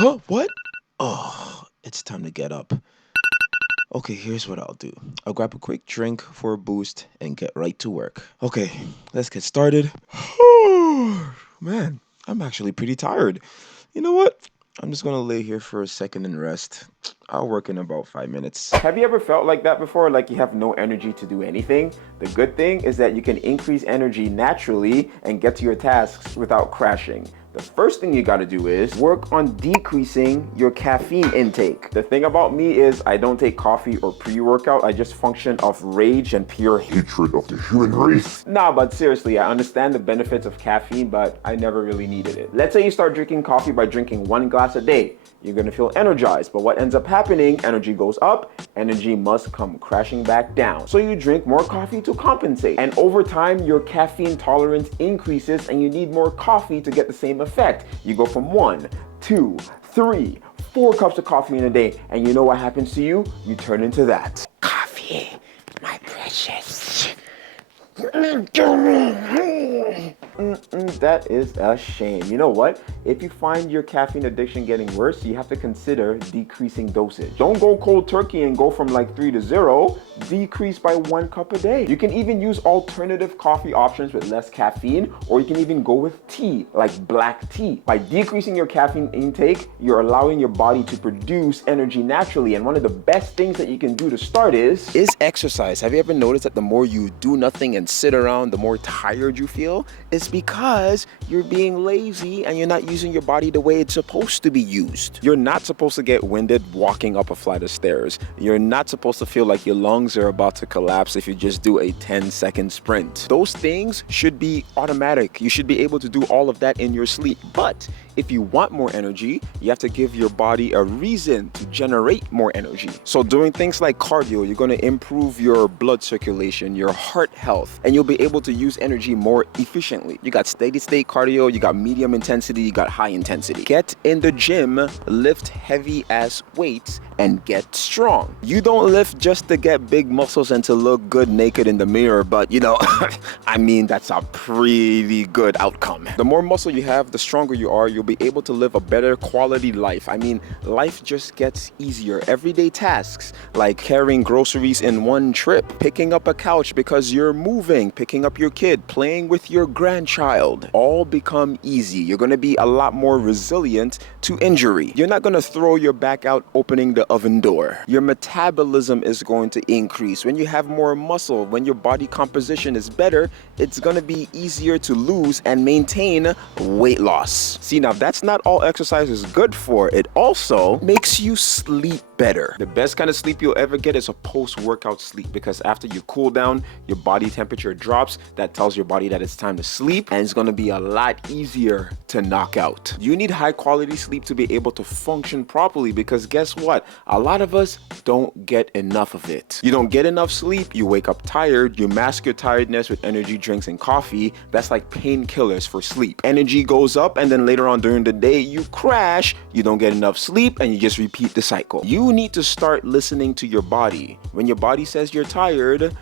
Huh? What? Oh, it's time to get up. Okay, here's what I'll do. I'll grab a quick drink for a boost and get right to work. Okay, let's get started. Man, I'm actually pretty tired. You know what? I'm just gonna lay here for a second and rest. I'll work in about 5 minutes. Have you ever felt like that before? Like you have no energy to do anything? The good thing is that you can increase energy naturally and get to your tasks without crashing. The first thing you gotta do is work on decreasing your caffeine intake. The thing about me is I don't take coffee or pre-workout. I just function off rage and pure hatred of the human race. Nah, but seriously, I understand the benefits of caffeine, but I never really needed it. Let's say you start drinking coffee by drinking 1 glass a day. You're gonna feel energized, but what ends up happening, energy goes up, energy must come crashing back down. So you drink more coffee to compensate. And over time, your caffeine tolerance increases and you need more coffee to get the same effect. You go from 1, 2, 3, 4 cups of coffee in a day, and you know what happens to you? You turn into that. Coffee, my precious. That is a shame. You know what? If you find your caffeine addiction getting worse, you have to consider decreasing dosage. Don't go cold turkey and go from like 3 to 0. Decrease by 1 cup a day. You can even use alternative coffee options with less caffeine, or you can even go with tea, like black tea. By decreasing your caffeine intake, you're allowing your body to produce energy naturally. And one of the best things that you can do to start is Exercise. Have you ever noticed that the more you do nothing and sit around, the more tired you feel? It's because you're being lazy and you're not using your body the way it's supposed to be used. You're not supposed to get winded walking up a flight of stairs. You're not supposed to feel like your lungs are about to collapse if you just do a 10-second sprint. Those things should be automatic. You should be able to do all of that in your sleep. But if you want more energy, you have to give your body a reason to generate more energy. So doing things like cardio, you're going to improve your blood circulation, your heart health, and you'll be able to use energy more efficiently. You got steady state cardio, you got medium intensity, you got high intensity. Get in the gym, lift heavy ass weights, and get strong. You don't lift just to get big muscles and to look good naked in the mirror, but you know, I mean, that's a pretty good outcome. The more muscle you have, the stronger you are, you'll be able to live a better quality life. I mean, life just gets easier. Everyday tasks like carrying groceries in one trip, picking up a couch because you're moving, picking up your kid, playing with your grandchild, all become easy. You're going to be a lot more resilient to injury. You're not going to throw your back out opening the oven door. Your metabolism is going to increase. When you have more muscle, when your body composition is better, it's going to be easier to lose and maintain weight loss. See, now that's not all exercise is good for. It also makes you sleep better. The best kind of sleep you'll ever get is a post-workout sleep, because after you cool down, your body temperature drops. That tells your body that it's time to sleep, and it's going to be a lot easier to knock out. You need high quality sleep to be able to function properly, because guess what? A lot of us don't get enough of it. You don't get enough sleep, you wake up tired, you mask your tiredness with energy drinks and coffee. That's like painkillers for sleep. Energy goes up, and then later on during the day, you crash, you don't get enough sleep, and you just repeat the cycle. You need to start listening to your body. When your body says you're tired,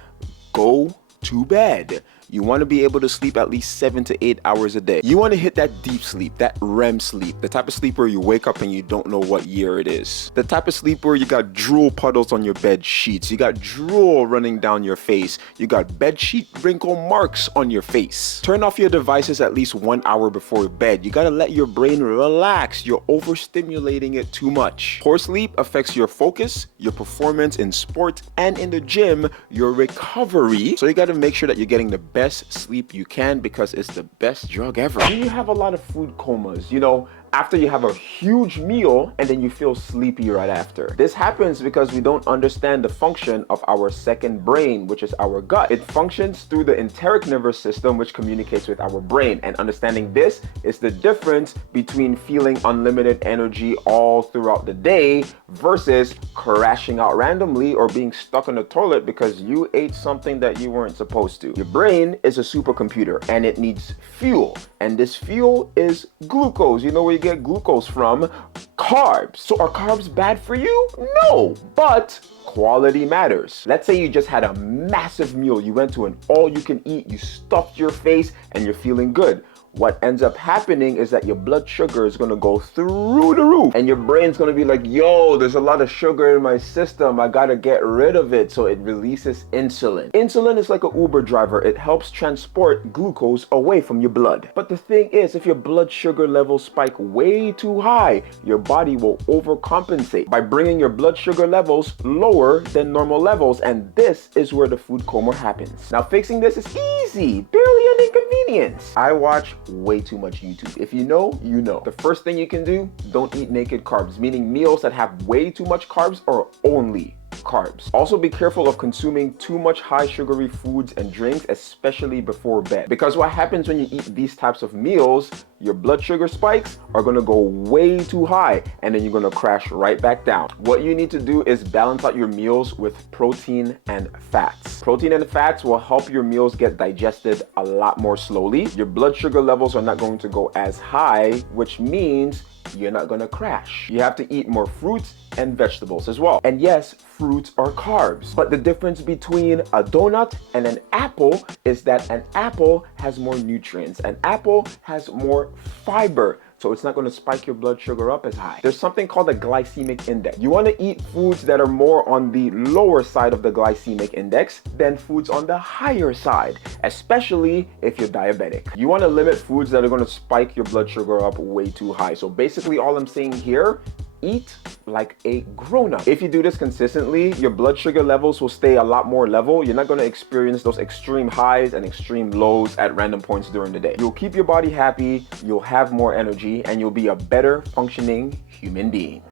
go to bed. You want to be able to sleep at least 7 to 8 hours a day. You want to hit that deep sleep, that REM sleep, the type of sleep where you wake up and you don't know what year it is. The type of sleep where you got drool puddles on your bed sheets, you got drool running down your face, you got bed sheet wrinkle marks on your face. Turn off your devices at least 1 hour before bed. You got to let your brain relax. You're overstimulating it too much. Poor sleep affects your focus, your performance in sport, and in the gym, your recovery. So you got to make sure that you're getting the best sleep you can, because it's the best drug ever. Do you have a lot of food comas? You know, after you have a huge meal and then you feel sleepy right after. This happens because we don't understand the function of our second brain, which is our gut. It functions through the enteric nervous system, which communicates with our brain. And understanding this is the difference between feeling unlimited energy all throughout the day versus crashing out randomly or being stuck on the toilet because you ate something that you weren't supposed to. Your brain is a supercomputer and it needs fuel. And this fuel is glucose. You know where you get glucose from? Carbs. So are carbs bad for you? No, but quality matters. Let's say you just had a massive meal. You went to an all-you-can-eat, you stuffed your face, and you're feeling good. what ends up happening is that your blood sugar is gonna go through the roof and your brain's gonna be like, yo, there's a lot of sugar in my system, I gotta get rid of it. So it releases insulin. Insulin is like an Uber driver. It helps transport glucose away from your blood. But the thing is, if your blood sugar levels spike way too high, your body will overcompensate by bringing your blood sugar levels lower than normal levels, and this is where the food coma happens. Now fixing this is easy, barely an inconvenience. I watch way too much YouTube. If you know, you know. The first thing you can do, don't eat naked carbs, meaning meals that have way too much carbs or only carbs. Also be careful of consuming too much high sugary foods and drinks, especially before bed. Because what happens when you eat these types of meals, your blood sugar spikes are gonna go way too high and then you're gonna crash right back down. What you need to do is balance out your meals with protein and fats. Protein and fats will help your meals get digested a lot more slowly. Your blood sugar levels are not going to go as high, which means you're not gonna crash. You have to eat more fruits and vegetables as well. And yes, fruits are carbs. But the difference between a donut and an apple is that an apple has more nutrients. An apple has more fiber. So it's not going to spike your blood sugar up as high. There's something called a glycemic index. You want to eat foods that are more on the lower side of the glycemic index than foods on the higher side, especially if you're diabetic. You want to limit foods that are going to spike your blood sugar up way too high. So basically all I'm saying here, eat like a grown-up. If you do this consistently, your blood sugar levels will stay a lot more level. You're not going to experience those extreme highs and extreme lows at random points during the day. You'll keep your body happy, you'll have more energy, and you'll be a better functioning human being.